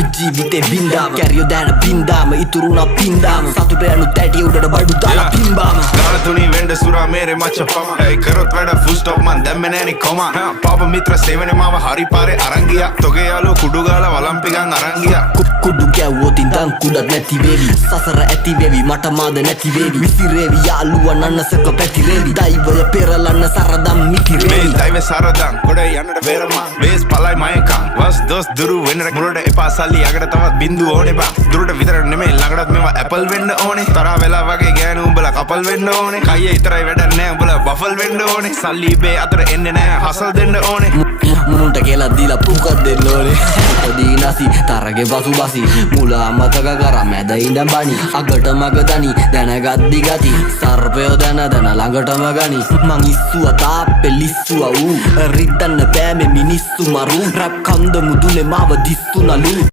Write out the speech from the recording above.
අපි ජීවිතේ බින්දාම කැරියෝ දැන බින්දාම ඉතුරුනා පින්දාම සතුට යනු තැටි උඩට බඩු දාලා පිම්බාම ගාන තුනී වෙන්ඩ සුරා මේරේ මච්ච පම ඇයි කරොත් වැඩ ෆුල් ස්ටොප් මන් දැම්මේ නෑනේ කොම පාප මිත්‍ර සේවනේ මාව හරි පාරේ අරන් ගියා තොගේ යාළුවෝ කුඩු ගාලා වලම්පිකන් අරන් ගියා කුඩු ගැව්වොත් ඉඳන් කුඩක් නැති වේවි සසර ඇති වේවි මට මාද නැති වේවි විසිරේවි යාළුවා නන්නසක පැතිරේවි දෛවය පෙරලන්න සරදම් මිතිරේවි දෛවය සරදම් ගොඩ යන්නට වේරමා වේස් පලයි මයකා වස් දොස් දුරු වෙන්න මුලට එපා සල්ලි යකට තවත් බින්දු ඕනේ බා දුරට විතර නෙමෙයි ළඟටත් මේවා ඇපල් වෙන්න ඕනේ තරහ වෙලා වගේ ගෑනු උඹලා කපල් වෙන්න ඕනේ කයියේ ඉතරයි වැඩක් නෑ උඹලා බෆල් වෙන්න ඕනේ සල්ලි බේ අතර එන්නේ නෑ හසල් දෙන්න ඕනේ මුන්ට කියලා දීලා පුකක් දෙන්න ඕනේ පොඩි නැසි තරගේ පසු බසි මුලා මතක කරා මැද ඉඳන් බණි අගට මග දනි දැනගද්දි ගති සර්පයෝ දැන ළඟටම ගනි මං ඉස්සුවා තාප්පේ ලිස්සුවා ඌ රිද්දන්න බෑ මේ මිනිස්සු මරු රැප් කන්ද මුදුනේ මාව දිස්සුනලු